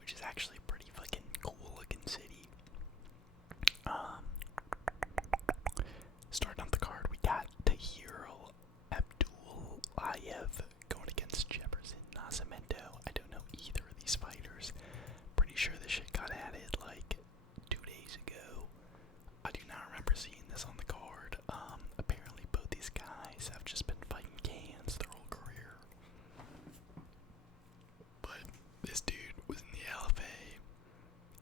which is actually a pretty fucking cool looking city. Starting off the card, we got Tahiro Abdulayev going against Jefferson Nascimento. I don't know either of these fighters. Pretty sure this shit got added like 2 days ago. I do not remember seeing this on the card. Apparently both these guys have just been fighting cans their whole career. But this dude was in the LFA,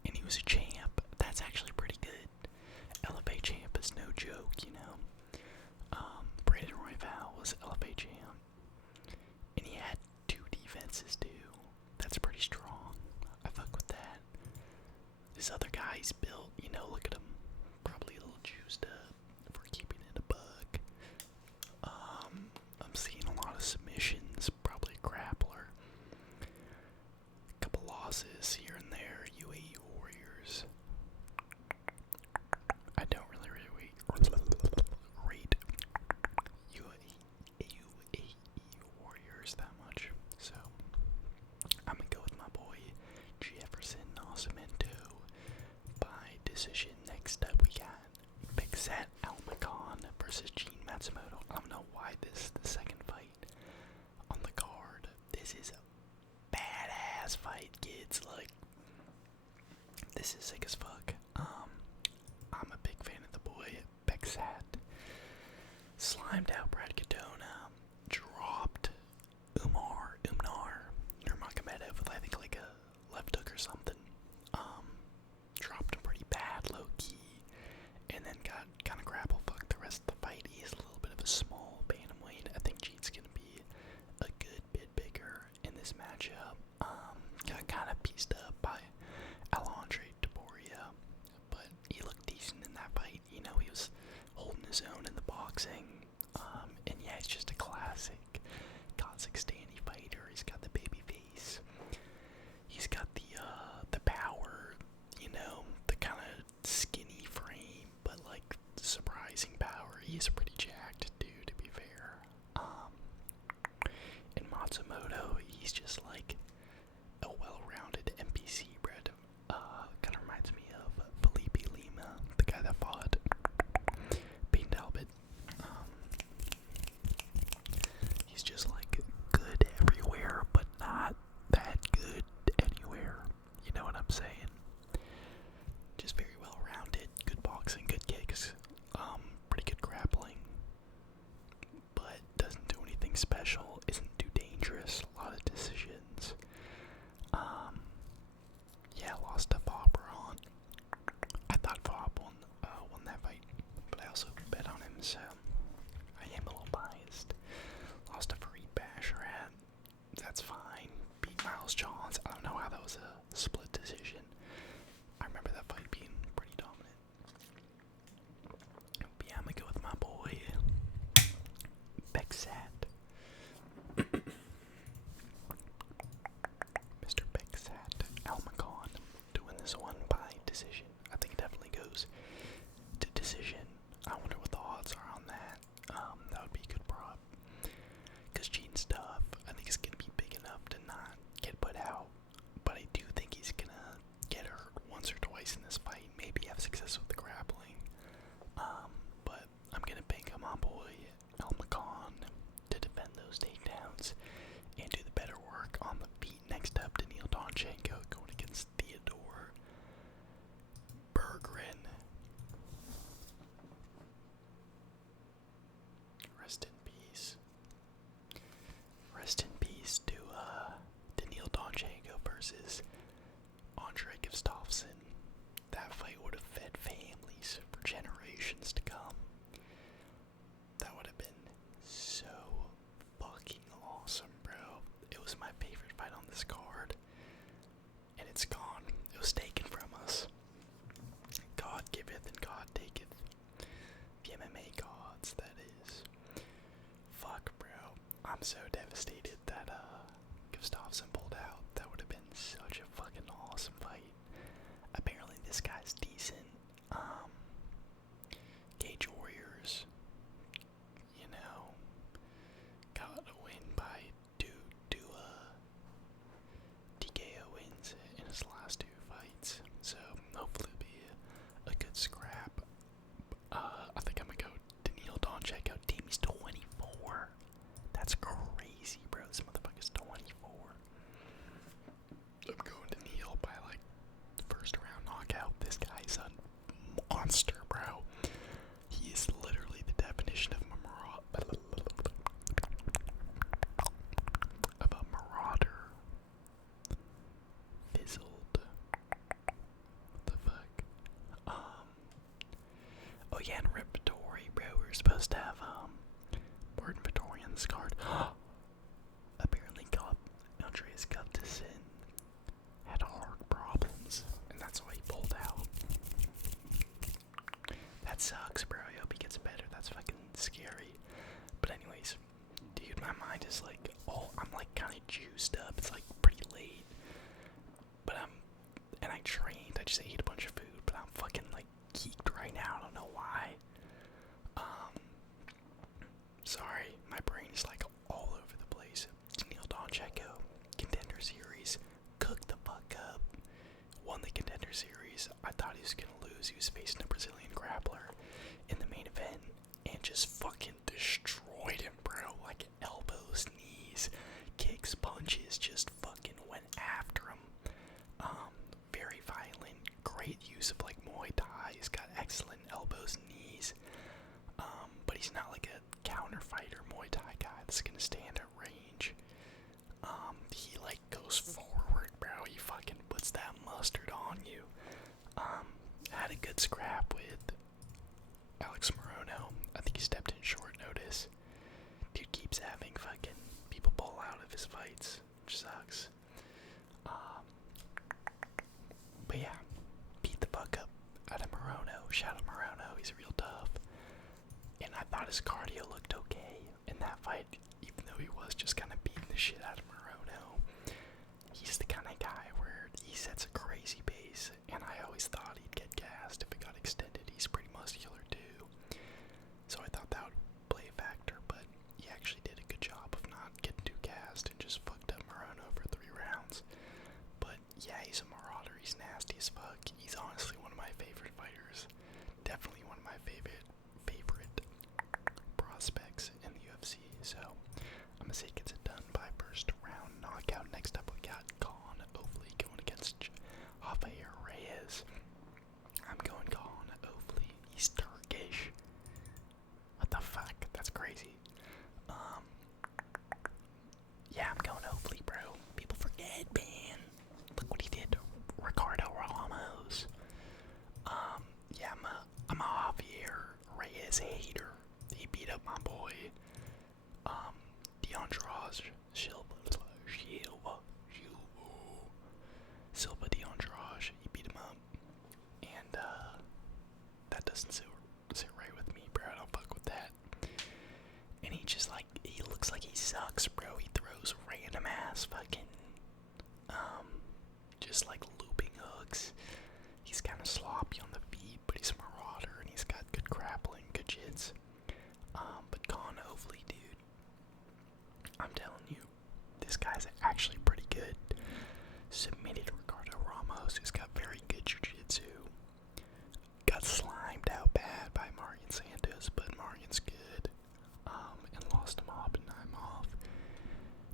and he was a champ. That's actually pretty good. LFA champ is no joke, you know. Brandon Royval was LFA champ, and he had 2 defenses too. That's pretty strong. I fuck with that. This other guy's built, you know, look at him. Probably a little juiced up for keeping it a bug. I'm seeing a lot of submissions, probably a grappler. A couple losses here and there. UAE Warriors. I don't really rate UAE Warriors that much, so I'm gonna go with my boy Jefferson Nascimento by decision. Next up, we got Fat Almacon versus Gene Matsumoto. I don't know why this is the second fight on the card. This is a badass fight, kids. Like, this is sick as fuck. I'm a big fan of the boy Bexat. Slimed out Brad Katona, dropped Umar Nurmagomedov with I think like a left hook or something. Dropped him pretty bad, low key, and then got kind of grapple fucked the rest of the fight. He is a little bit of a small bantamweight. I think Gene's gonna be a good bit bigger in this matchup. Got kind of pieced up by Alondre Taboria, but he looked decent in that fight. You know, he was holding his own in the boxing. And yeah, he's just a classic Kazakhstani fighter. He's got the baby face. He's got the power, you know, the kind of skinny frame, but like surprising power. He's a pretty jacked dude, to be fair. And Matsumoto, he's just like a well-rounded NPC bred. Kind of reminds me of Felipe Lima, the guy that fought Payne Talbot. He's just like good everywhere, but not that good anywhere. You know what I'm saying? Just very well-rounded, good boxing, good kicks, pretty good grappling, but doesn't do anything special, isn't too dangerous, a lot of decisions. Yeah, lost to Fabron. I thought Fab won that fight, but I also bet on him, so I am a little biased. Lost to Fareed Basharat. That's fine. Beat Miles Johns. I don't know how that was a split decision. I remember that fight being pretty dominant. But yeah, I'm gonna go with my boy Bexat. Mr. Bexat Almacon doing this one by decision. I think it definitely goes to decision. I wonder what the odds are on that. That would be a good prop. Because Gene's tough. I think he's going to be big enough to not get put out. But I do think he's going to get hurt once or twice in this fight. Maybe have success with the grappling. But I'm going to bank on my boy Almacon to defend those takedowns and do the better work on the feet. Next up, Daniil Donchenko going against Theodore Berggren. Rest in peace. Rest in peace to Daniil Donchenko versus Andre Gustafsson. That fight would have fed families for generations to come. That would have been so fucking awesome, bro. It was my favorite fight on this card, and it's gone. It was taken from us. God giveth and God taketh. The MMA gods, that is. Fuck, bro. I'm so devastated that Gustafsson pulled out. That would have been such a fucking awesome fight. Apparently this guy's decent. Cage Warriors, you know, got a win by DQ medicine, had heart problems, and that's why he pulled out. That sucks, bro. I hope he gets better. That's fucking scary. But anyways, dude, my mind is like, I'm like kind of juiced up. It's like pretty late, but and I trained. I just ate a bunch of food, but I'm fucking like geeked right now. I don't know why. Sorry, my brain is like all over the place. Neil Doncheco, Contender Series, cooked the fuck up. Won the Contender Series. I thought he was gonna lose. He was facing a Brazilian grappler in the main event and just fucking destroyed him, bro. Like elbows, knees, kicks, punches, just fucking went after him. Very violent, great use of like Muay Thai. He's got excellent elbows, knees. But he's not like a counter fighter Muay Thai guy that's gonna stand at range. He like goes forward, bro. He fucking puts that mustard on you. Had a good scrap with Alex Morono. I think he stepped in short notice. Dude keeps having fucking people pull out of his fights, which sucks. But yeah, beat the fuck up out of Morono. Shout out Morono, he's real tough. And I thought his cardio looked okay in that fight, even though he was just kind of beating the shit out of Morono. He's the kind of guy where he sets a crazy pace, and I always thought he'd get gassed if it got extended. He's pretty muscular too, so I thought that would play a factor, but he actually did a good job of not getting too gassed and just fucked up Morono for 3 rounds. But yeah, he's a marauder, he's nasty as fuck. He's honestly one of my favorite fighters. Definitely one of my favorite prospects in the UFC, so I'm gonna say he gets it done by first round knockout. Next up we got Khan Ofli going against Javier Reyes. I'm going Khan Ofli. He's Turkish. What the fuck? That's crazy. Yeah, I'm going Ofli, bro. People forget, man. Look what he did to Ricardo Ramos. Yeah, I'm a Javier Reyes hater. He beat up my boy, Silva Deandrage. He beat him up, and that doesn't sit right with me, bro. I don't fuck with that. And he just like, he looks like he sucks, bro. He throws random ass fucking, just like looping hooks. He's kind of sloppy on the feet, but he's a marauder, and he's got good grappling, good jits. But Khan Ofli, dude, I'm telling you, this guy's actually pretty good. Submitted Ricardo Ramos, who's got very good jiu-jitsu. Got slimed out bad by Marion Santos, but Marion's good. And lost him off and I'm off.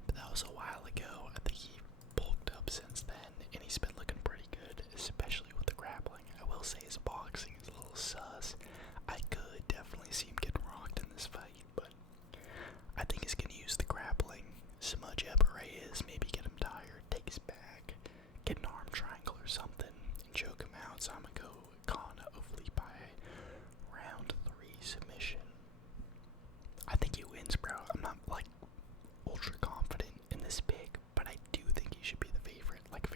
But that was a while ago. I think he bulked up since then, and he's been looking pretty good, especially with the grappling. I will say his boxing is a little sus. I could definitely see him getting rocked in this fight, but I think he's going to use the grappling, smudge up Reyes, maybe get him tired, take his back, get an arm triangle or something, and choke him out. So I'm going to go Khan Ofli by round 3 submission. I think he wins, bro. I'm not like ultra confident in this pick, but I do think he should be the favorite. Like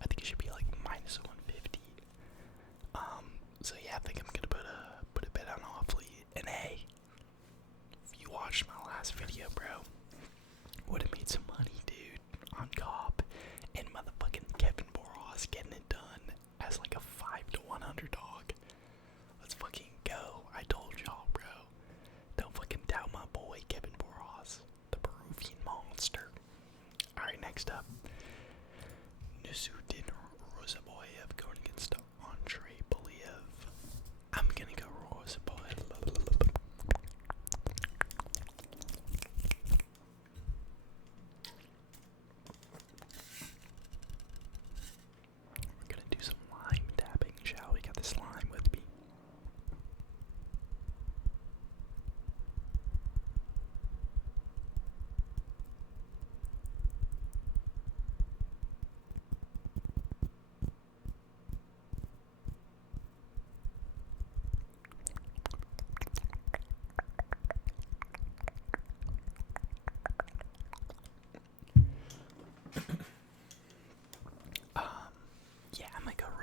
I think he should be like minus 150. So yeah, I think I'm gonna put a bet on Ofli. And hey, if you watched my last video, bro, would have made some money, dude, on Cobb and motherfucking Kevin Boras getting it done as like a 5-1 underdog. Let's fucking go. I told y'all, bro. Don't fucking doubt my boy Kevin Boras, the Peruvian monster. Alright, next up, Nasuddin Rozaboyev going against Andre Believ. I'm gonna go Rozaboyev. We're gonna do some lime tapping, shall we? Got this lime with me.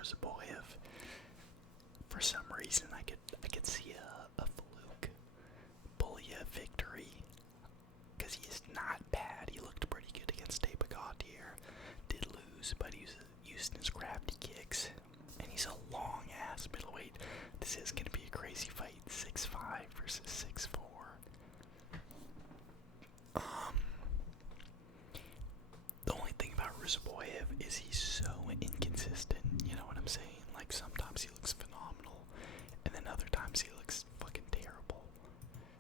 Ruziboyev. For some reason, I could see a fluke Buliev victory, because he's not bad. He looked pretty good against Debagatier. Did lose, but he was using his crafty kicks, and he's a long ass middleweight. This is gonna be a crazy fight. 6'5" versus 6'4". The only thing about Ruziboyev is he's so inconsistent, you know what I'm saying? Like, sometimes he looks phenomenal, and then other times he looks fucking terrible.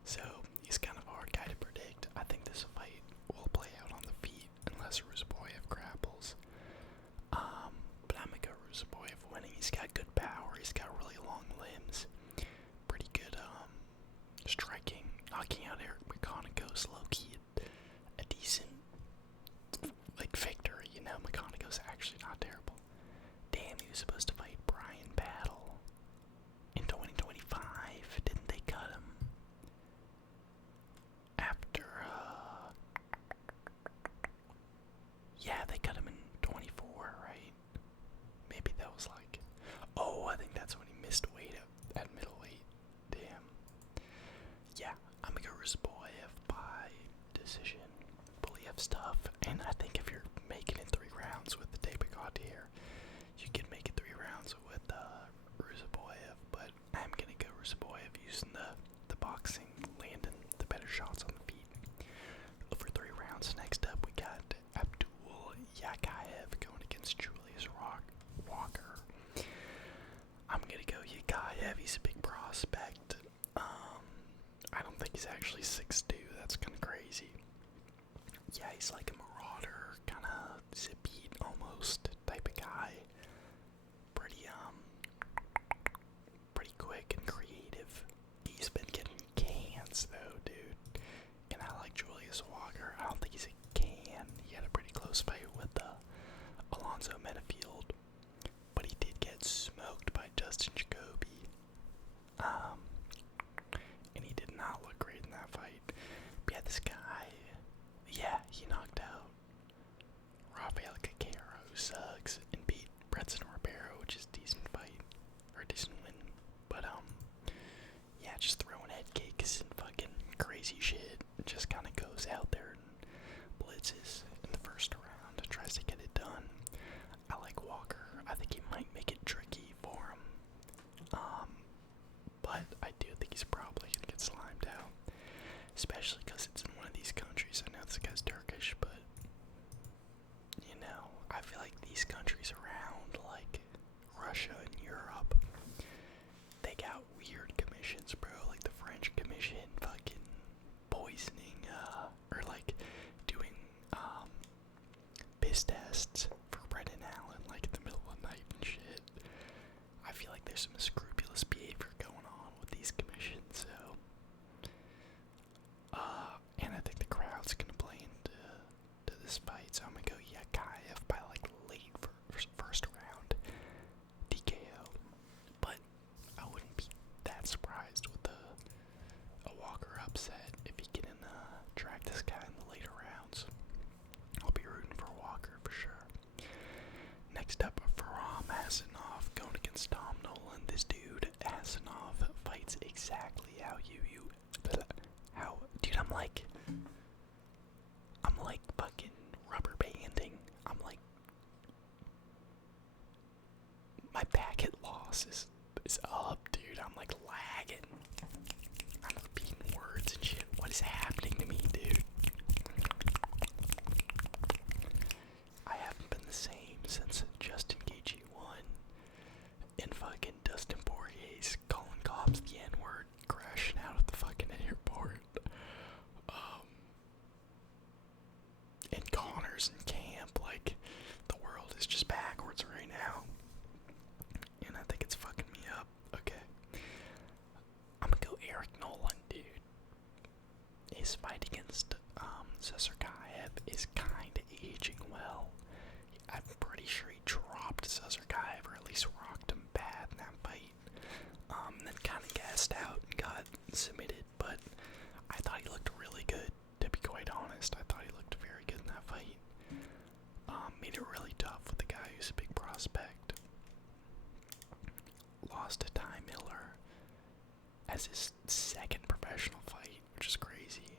So, he's kind of a hard guy to predict. I think this fight will play out on the feet, unless Ruziboyev grapples. But I'm gonna go Ruziboyev winning. He's got good power, he's got really long limbs, pretty good, striking, knocking out Eric McConaughey's low-key a decent, like, victory, you know. McConaughey's actually not terrible. Damn, he was supposed to fight Brian Battle in 2025. Didn't they cut him? After, yeah, they cut him in 24, right? Maybe that was like, oh, I think that's when he missed weight at middleweight. Damn. Yeah, I'm gonna go Ruziboyev by decision. Buliev's tough, and I think if you're making it 3 rounds with the Debagatier, you can make it 3 rounds with Ruziboyev, but I'm gonna go Ruziboyev using the boxing, landing the better shots on the feet. Over 3 rounds. Next up, we got Abdul Yakayev going against Julius Walker. I'm gonna go Yakayev. He's a big prospect. I don't think he's actually 6'2". That's kind of crazy. Yeah, he's like a marauder, kind of zip-eat almost type of guy. Pretty quick and creative. He's been getting cans though, dude. And I like Julius Walker. I don't think he's a can. He had a pretty close fight with Alonzo Menifield, but he did get smoked by Justin Jacoby. And he did not look great in that fight. But yeah, this guy, yeah, he knocked out Rafael Cacaro, who sucks, and beat Bretson Ribeiro, which is a decent fight, or a decent win. But, yeah, just throwing head kicks and fucking crazy shit. Just kind of goes out there and blitzes in the first round and tries to get it done. I like Walker. I think he might make it tricky for him. But I do think he's probably gonna get slimed out. Especially because it's in one of these countries. I know this guy's Turkish, but, you know, I feel like these countries around, like Russia and Europe, they got weird commissions, bro. Like the French commission fucking poisoning, or like doing, piss tests for Brendan Allen, like in the middle of the night and shit. I feel like there's some scrupulous behavior going on with these commissions, so. And I think the crowd's gonna play into this fight, so I'm gonna go Yakayev by like late first round TKO. But I wouldn't be that surprised with a Walker upset if he can track this guy in the later rounds. I'll be rooting for Walker for sure. Next up, Faram Asanov going against Tom Nolan. This dude, Asanov, fights exactly dude, I'm like fucking rubber banding. I'm like, my packet loss is up, dude. I'm like lagging. I'm repeating words and shit. What is happening to me, dude? I haven't been the same since Justin Gaethje won, and fucking Dustin Poirier's calling cops the N-word, crashing out at the fucking airport. And Connors and Camp, like, the world is just backwards right now. And I think it's fucking me up. Okay. I'm gonna go Eric Nolan, dude. His fight as his second professional fight, which is crazy.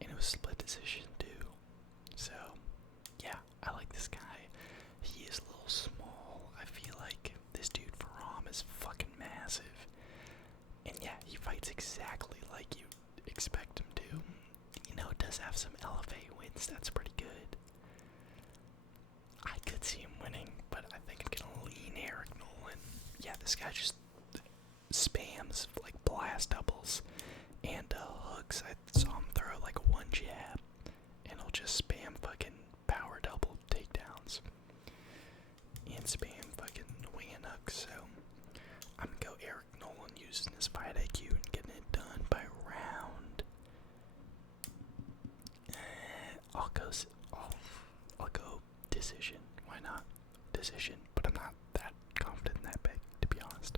And it was split decision too. So, yeah, I like this guy. He is a little small. I feel like this dude Faram is fucking massive. And yeah, he fights exactly like you expect him to. You know, does have some LFA wins, that's pretty good. I could see him winning, but I think I'm gonna lean Eric Nolan. Yeah, this guy just spams like blast doubles and hooks. I saw him throw like one jab, and he'll just spam fucking power double takedowns and spam fucking wing and hooks. So I'm gonna go Eric Nolan using his fight IQ and getting it done by round. I'll go decision. Why not decision? But I'm not that confident in that pick, to be honest.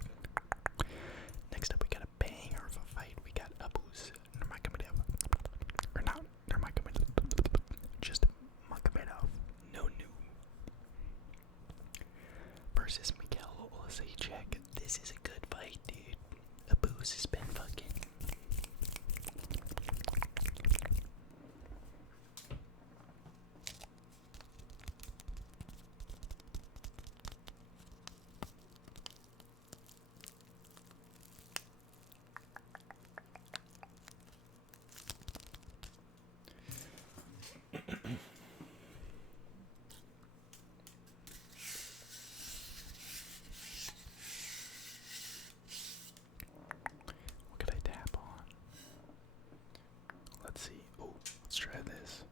Next up, we got a banger of a fight. We got Abuz Nurmagomedov, or not Nurmagomedov, just Magomedov. No new. Versus Miguel Olszewski. This is a good fight, dude. Abuz has been fucking. What could I tap on? Let's see. Oh, let's try this.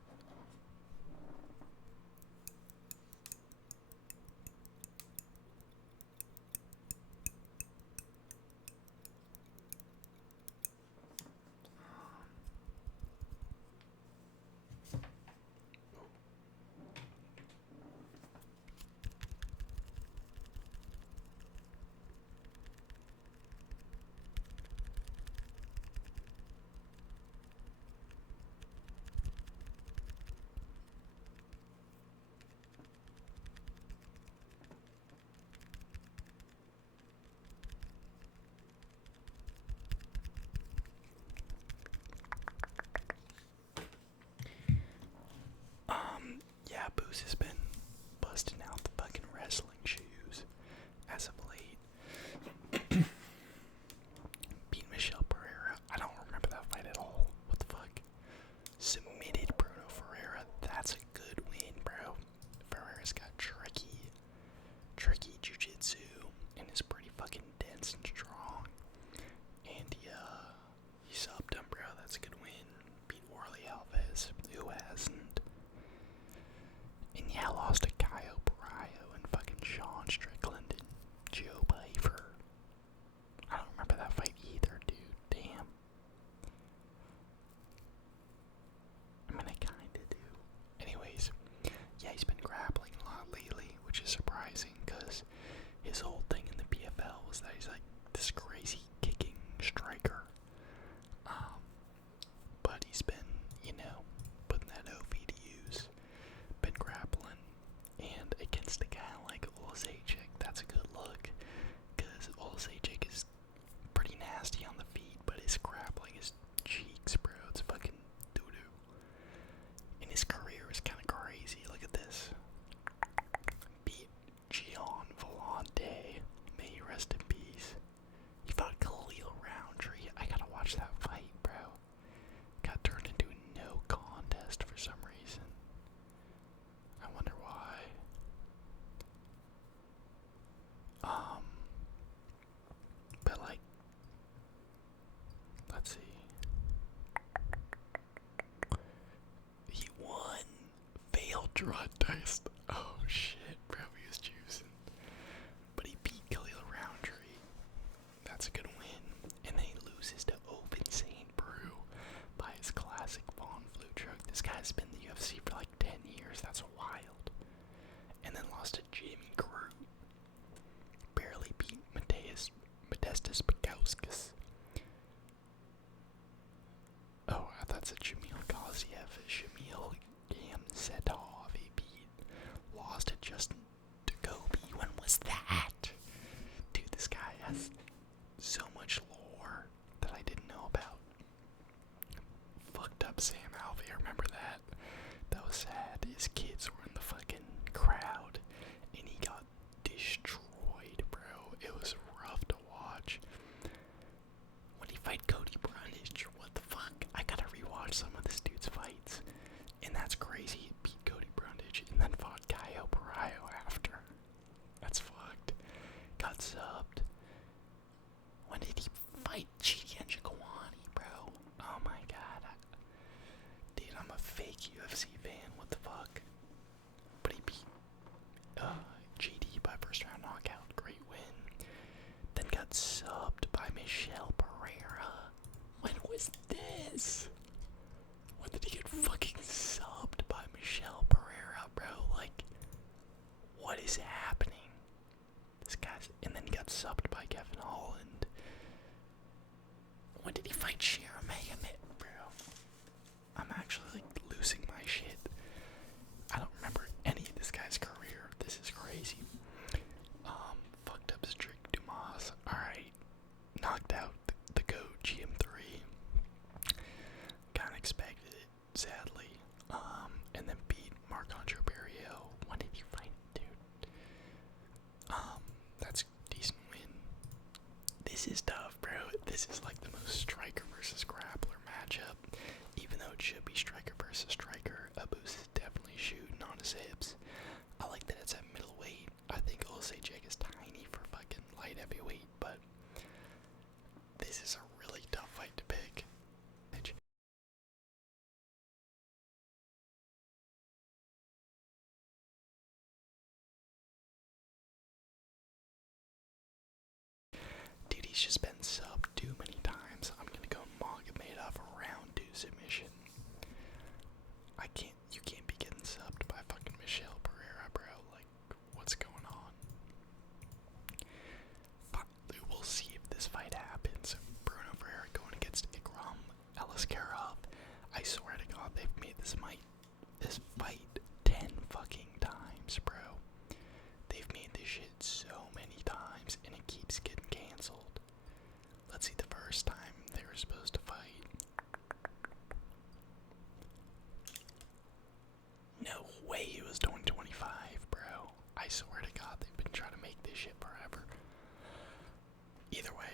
Yeah, Booz has been busting out the fucking wrestling shoes as of late. Beat Michelle Pereira. I don't remember that fight at all. What the fuck? Submitted Bruno Ferreira. That's a good win, bro. Ferreira's got tricky jiu-jitsu and is pretty fucking dense and strong. And he subbed him, bro. That's a good win. Beat Warley Alves, who hasn't. And yeah, lost to Caio Barrio and fucking Sean Strickland and Joe Piper. I don't remember that fight either, dude. Damn. I mean, I kinda do. Anyways, yeah, he's been grappling a lot lately, which is surprising, because his whole thing in the PFL was that he's like this crazy kicking striker. But he's been, you know, putting that OV to use. Been grappling, and against a guy like Olszewski, that's a good look, because Olszewski is pretty nasty on the feet, but his grappling is cheeks, bro. It's fucking doo-doo. And his career is kind of crazy. Look at this. Beat Gian Vellante. May he rest in peace. He fought Khalil Roundtree. I gotta watch that fight, bro. Got turned into a no contest for some reason. I wonder why. But like, let's see. He won. Failed drug test. Oh shit, bro, he was juicing. But he beat Khalil Roundtree. That's a good win. And then he loses to Open St. Brew by his classic Von Flue truck. This guy's been in the UFC for like 10 years. That's wild. And then lost to Jimmy Crute. Barely beat Modestas Pekauskas. Oh, I thought it said Jamil Gaziev. Jamil Gamzetov. He beat. Lost to Justin Jacoby. When was that? Dude, this guy has so much lore Michelle Pereira. When was this? When did he get fucking subbed by Michelle Pereira, bro? Like, what is happening? This guy's, and then he got subbed by Kevin Holland. When did he fight Sharon Mahamit, bro? I'm actually like losing my shit. I don't remember any of this guy's career. This is crazy. Fucked up Strick Dumas. Alright. Knocked out the GOAT GM3. Kinda expected it, sadly. And then beat Marc-Andre Barrios. When did he fight, dude? That's a decent win. This is tough, bro. This is like the most striker versus grappler matchup. Even though it should be striker versus striker, Abus is definitely shooting on his hips. I like that it's at middleweight. I think Osejek is tiny for fucking light heavyweight, but this is a really tough fight to pick. Dude, he's just been subbed too many times. I'm gonna go Magomedov a round 2 submission. You can't be getting subbed by fucking Michelle Pereira, bro. Like, what's going on? But we'll see if this fight happens. Bruno Ferreira going against Ikram Aliskerov. I swear to God, they've made this fight 10 fucking times, bro. They've made this shit so many times, and it keeps getting canceled. Let's see the first time they were supposed to fight. No way it was 2025, bro. I swear to God, they've been trying to make this shit forever. Either way.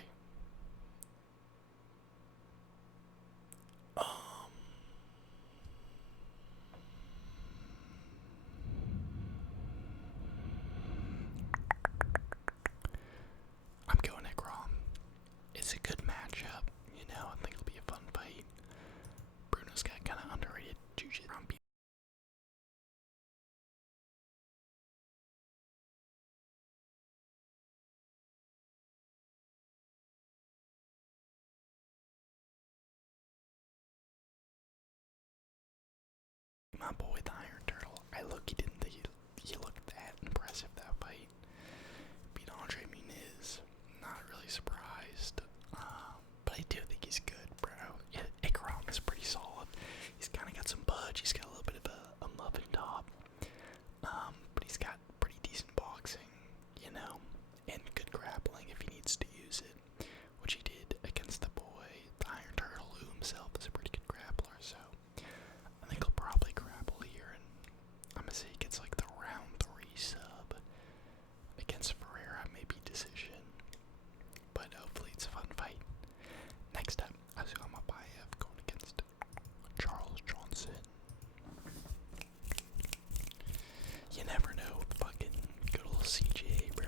I'm going at Grom. It's a good matchup, you know. I think it'll be a fun fight. Bruno's got kind of underrated jiu-jitsu. My boy, the Iron Turtle. He didn't think he looked that impressive that fight. Beat Andre Muniz. Not really surprised. But I do think he's good, bro. Ikram is pretty solid. He's kind of got some budge. He's got a little bit of a muffin top. But he's got pretty decent boxing, you know, and good grappling if he needs to use it, which he did against the boy, the Iron Turtle, who himself is a pretty good grappler. So I think he'll probably grapple here, and I'm gonna say he gets like the round 3 sub against Ferreira, maybe decision. But hopefully it's a fun fight. Next up, Azuka Mabayev going against Charles Johnson. You never know with fucking good old CJ, bro.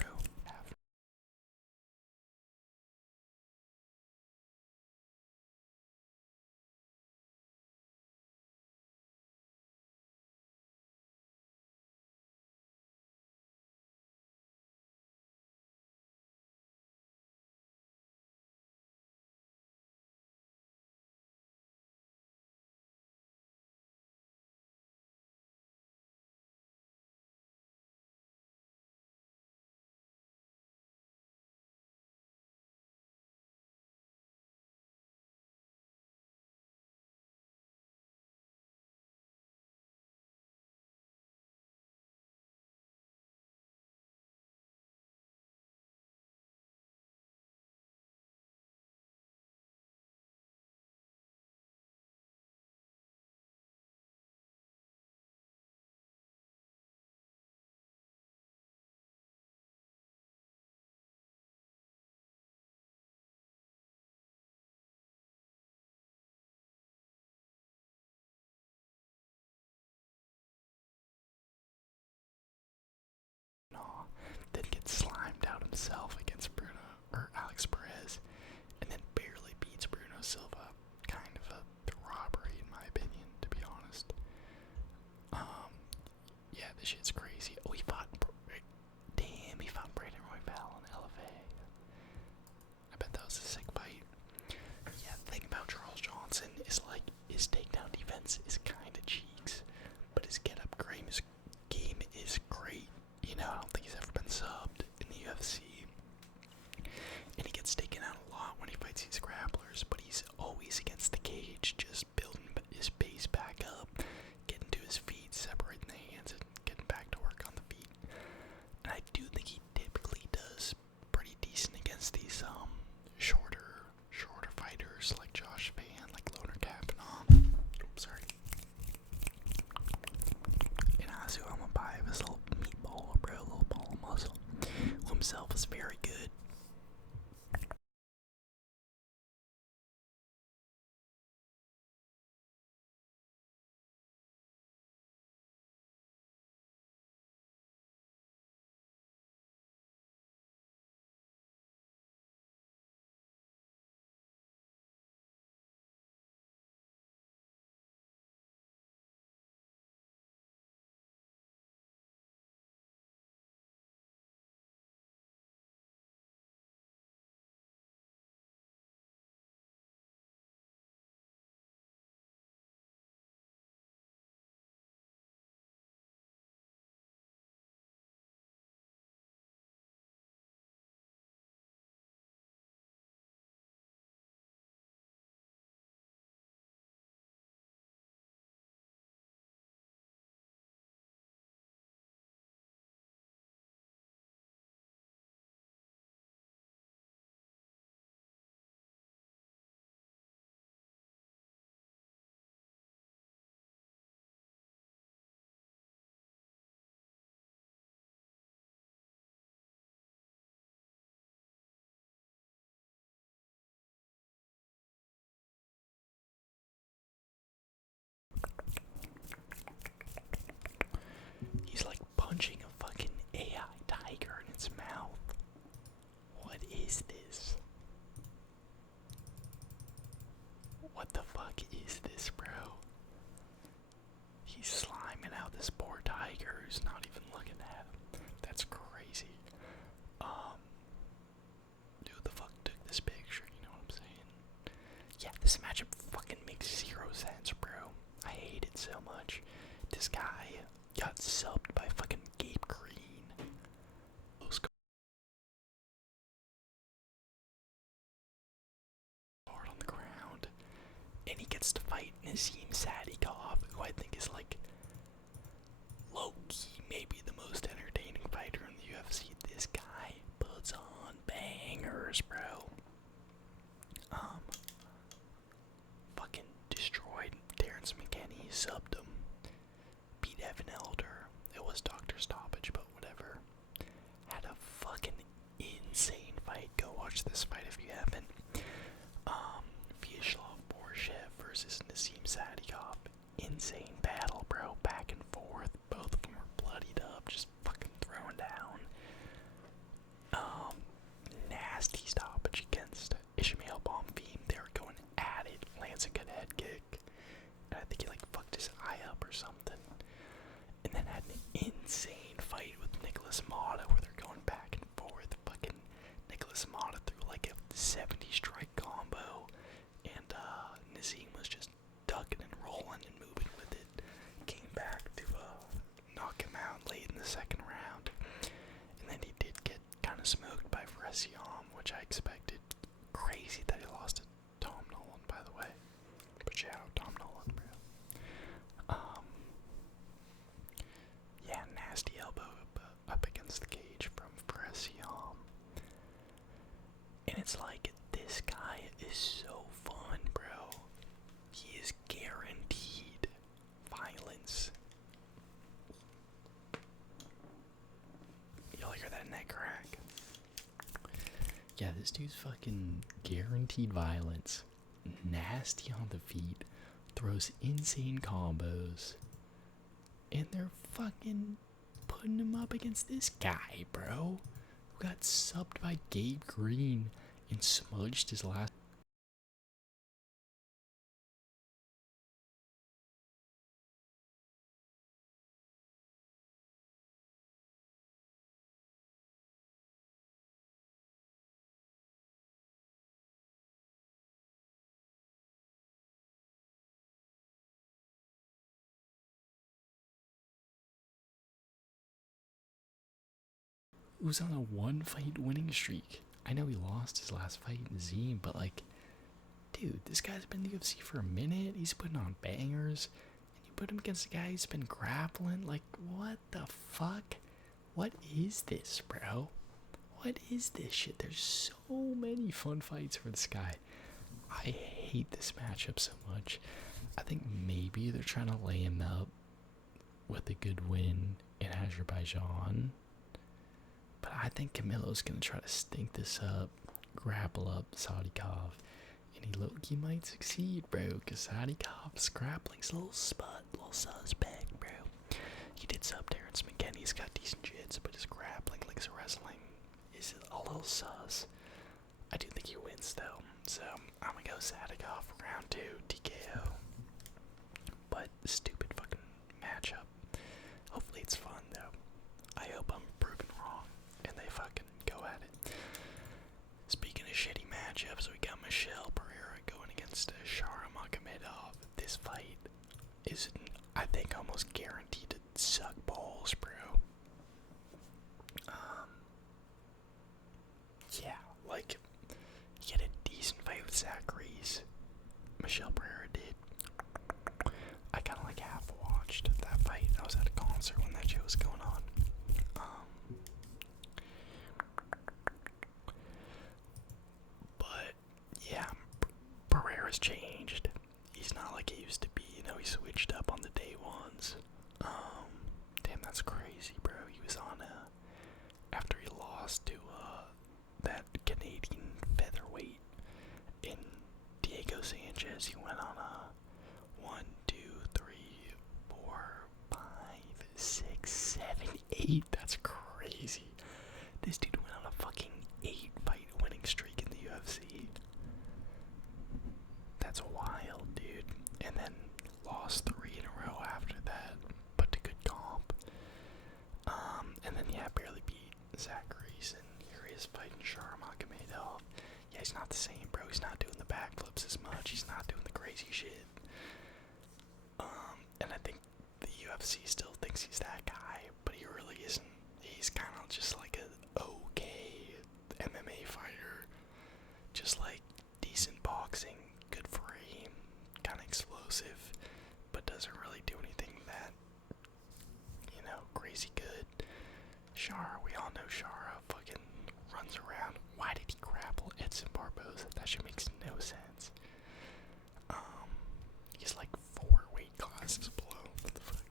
Then gets slimed out himself against Bruno or Alex Perez, and then barely beats Bruno Silva. Kind of a robbery, in my opinion, to be honest. Yeah, this shit's crazy. Oh, he fought. Damn, he fought Brandon Royval in LFA. I bet that was a sick fight. about Charles Johnson is like his takedown defense is kind of cheeks, but his game is great. You know, I don't think he's ever been subbed in the UFC, and he gets taken out a lot when he fights these grapplers. But he's always against the cage, just building his base back up, getting to his feet, separating the hands, and getting back to work on the feet. And I do think he typically does pretty decent against these shorter fighters like Josh Van, like Loner Kavanaugh. Oops, sorry. And Azu Amabayev is a little meatball, bro, a little ball of muscle. Who himself is very good. He's like punching a fucking AI tiger in its mouth. What is this? What the fuck is this, bro? He's sliming out this poor tiger who's not even looking at him. That's crazy. Who the fuck took this picture? You know what I'm saying? Yeah, this matchup fucking makes zero sense, bro. I hate it so much. This guy got subbed by fucking Gabe Green. Hard on the ground. And he gets to fight Nazim Sadykhov, who I think is like low-key maybe the most entertaining fighter in the UFC. This guy puts on bangers, bro. Fucking destroyed Terrence McKinney, subbed him. Beat Evan Elder. It was Dr. Stoppage, but whatever. Had a fucking insane fight. Go watch this fight if you haven't. Vyacheslav Borshev versus Nazim Sadykhov. Insane battle, bro. Back and forth. Both of them were bloodied up, just fucking thrown down. Nasty stoppage against Ishmael Bonfim. They were going at it. Lands a good head kick. And I think he like fucked his eye up or something. And then had an insane fight with Nicholas Mata where they're going back and forth. Fucking Nicholas Mata threw like a 70 strike combo. And Nazim was just ducking and rolling and moving with it. Came back to knock him out late in the second round. And then he did get kind of smoked by Fiziev, which I expected. Crazy that he lost to Tom Nolan, by the way. But shout out Tom Nolan, bro. Yeah, nasty elbow up against the cage from Fiziev. And it's like, this guy is so fun, bro. He is guaranteed violence. Y'all hear that neck crack? Yeah, this dude's fucking guaranteed violence. Nasty on the feet. Throws insane combos. And they're fucking putting him up against this guy, bro. Who got subbed by Gabe Green and smudged his last who's on a 1-fight winning streak. I know he lost his last fight in Zine, but like, dude, this guy's been in the UFC for a minute. He's putting on bangers. And you put him against a guy who's been grappling. Like, what the fuck? What is this, bro? What is this shit? There's so many fun fights for this guy. I hate this matchup so much. I think maybe they're trying to lay him up with a good win in Azerbaijan. But I think Camilo's going to try to stink this up, grapple up Sadikov. And he might succeed, bro, because Sadikov's grappling's a little suspect, bro. He did sub Terrence McKinney. He's got decent jits, but his grappling, like his wrestling, is a little sus. I do think he wins, though. So, I'm going to go Sadikov round 2, TKO. But, stupid fucking matchup. Hopefully it's fun, though. I hope I'm proven wrong, and they fucking go at it. Speaking of shitty matchups, we got Michelle Pereira going against Shara Magomedov. This fight is, I think, almost guaranteed to suck balls, bro. Yeah, like, you get a decent fight with Zachary's. Michelle Pereira did. I kind of like half watched that fight. I was at a concert when that shit was going on. But yeah, Pereira's changed. He's not like he used to be. You know, he switched up on the day ones. Damn, that's crazy, bro. He was on after he lost to that Canadian featherweight in Diego Sanchez. He went on a 1, 2, 3, 4, 5, 6, 7, 8. That's crazy. This dude went on a fucking 8-fight winning streak in the UFC. That's wild, dude. And then lost 3 in a row after that, but to good comp. And then yeah, barely beat Zachary's, and here he is fighting Shara Magomedov. Yeah, he's not the same, bro. He's not doing the backflips as much. He's not doing the crazy shit. And I think the UFC still thinks he's that guy, but he really isn't. He's kind of just like a okay MMA fighter. Just like decent boxing, good frame, kind of explosive, but doesn't really do anything that, you know, crazy good. Shara, we all know Shara fucking runs around. Why did he grapple Edson Barboza? That shit makes no sense. He's like 4 weight classes below. What the fuck?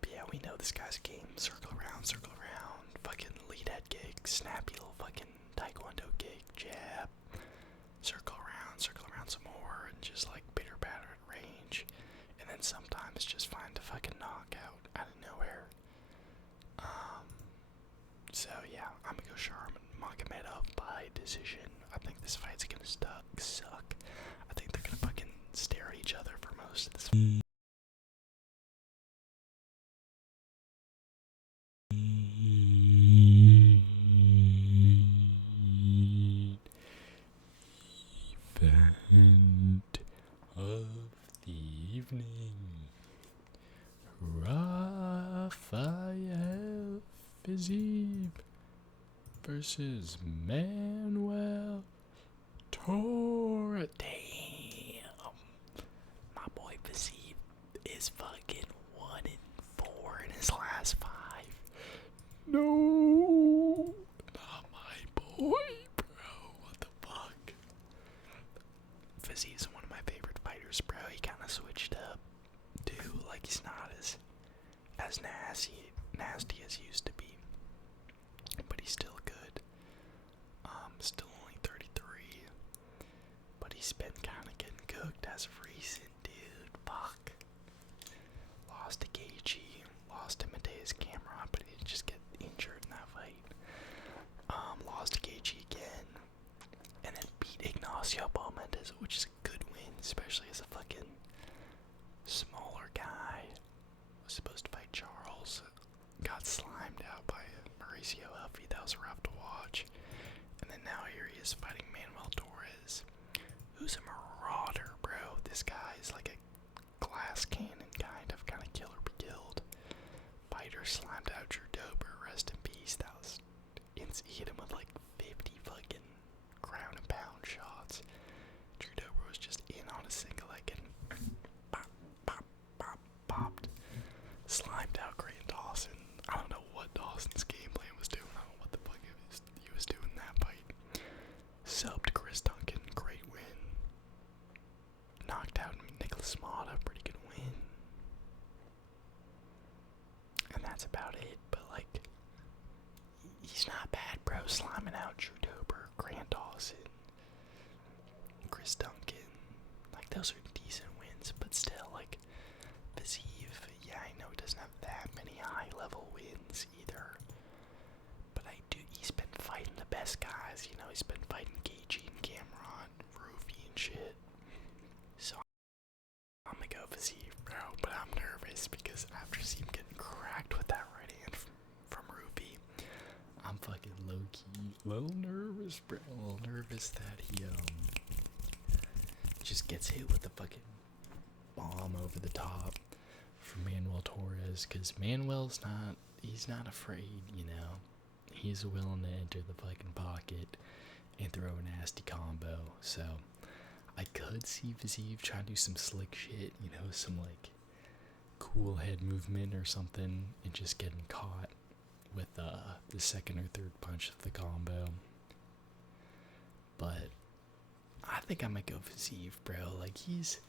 But yeah, we know this guy's game. Circle around, fucking lead head kick, snappy little fucking taekwondo kick, jab, circle around some more, and just like bitter batter at range. And then sometimes just find a fucking knockout out of nowhere. So yeah, I'm gonna go Shara Magomedov by decision. I think this fight's gonna suck. I think they're gonna fucking stare at each other for most of this. Event of the evening. Rafael Fiziev versus Manuel Torrez. Damn. My boy Fiziev is fucking 1-4 in his last 5. No. Not my boy, bro. What the fuck? Fiziev's one of my favorite fighters, bro. He kind of switched up, too. Like, he's not as nasty as he used to be. But he's still good. Still only 33. But he's been kind of getting cooked as of recent, dude. Fuck. Lost to Gaethje. Lost to Mateus Cameron, but he didn't just get injured in that fight. Lost to Gaethje again. And then beat Ignacio Balmendez, which is a good win, especially as a fucking smaller guy. Was supposed to fight Charles. Got slimed out by Mauricio Huffy. That was rough to watch. And then now here he is fighting Manuel Torrez, who's a marauder, bro. This guy is like a glass cannon kind of killer be killed. Fight slimed out Grant Dawson. I don't know what Dawson's game plan was doing. I don't know what the fuck he was doing in that fight. Subbed Chris Duncan, great win. Knocked out Nicholas Mata, pretty good win. And that's about it. But like, he's not bad, bro. Sliming out Drew Dober, Grant Dawson, Chris Duncan. Like, those are decent wins, but still, like, Fiziev, yeah, I know he doesn't have that many high-level wins either. But he's been fighting the best guys, you know, he's been fighting Gaethje and Cameron, Rufy and shit. So I'm gonna go Fiziev, bro, but I'm nervous because after seeing him getting cracked with that right hand from Rufy, I'm fucking low-key, little nervous, bro, a little nervous that he, just gets hit with the fucking bomb over the top from Manuel Torrez, because he's not afraid, you know. He's willing to enter the fucking pocket and throw a nasty combo. So I could see Fiziev trying to do some slick shit, you know, some like cool head movement or something, and just getting caught with the second or third punch of the combo. But I think I might go Fiziev, bro. Like, he's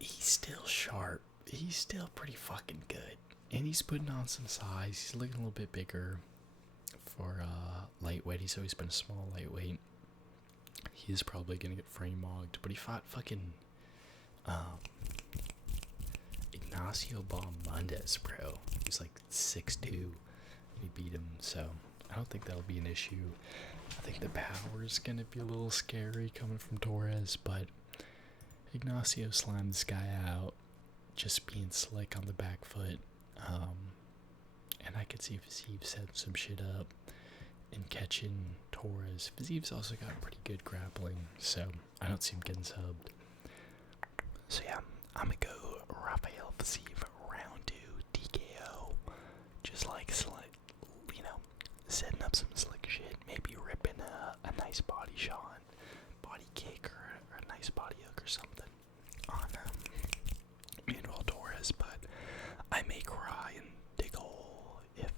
still sharp. He's still pretty fucking good. And he's putting on some size. He's looking a little bit bigger for lightweight. He's always been a small lightweight. He's probably gonna get frame mogged. But he fought fucking Ignacio Balmundez, bro. He's like 6'2". He beat him, so I don't think that'll be an issue. I think the power is going to be a little scary coming from Torrez, but Ignacio slimed this guy out, just being slick on the back foot. And I could see Fiziev setting some shit up and catching Torrez. Fiziev's also got pretty good grappling, so I don't see him getting subbed. So yeah, I'm going to go Rafael Fiziev round 2 TKO. Just like you know, setting up some slick shit, maybe ripping a nice body shot, body kick, or a nice body hook or something on Manuel Torrez. But I may cry and dig a hole if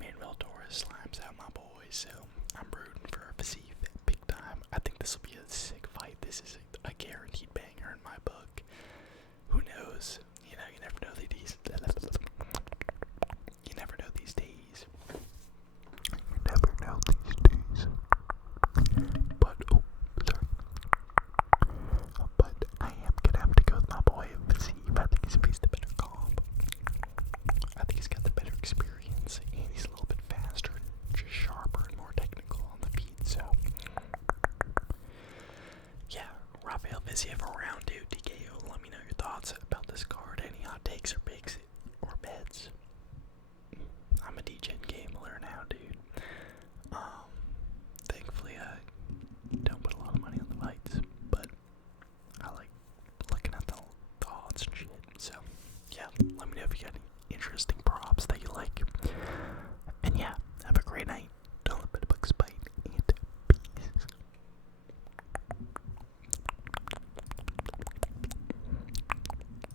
Manuel Torrez slams out my boy. So I'm rooting for Fiziev big time. I think this will be a sick fight. This is a guaranteed banger in my book. Who knows?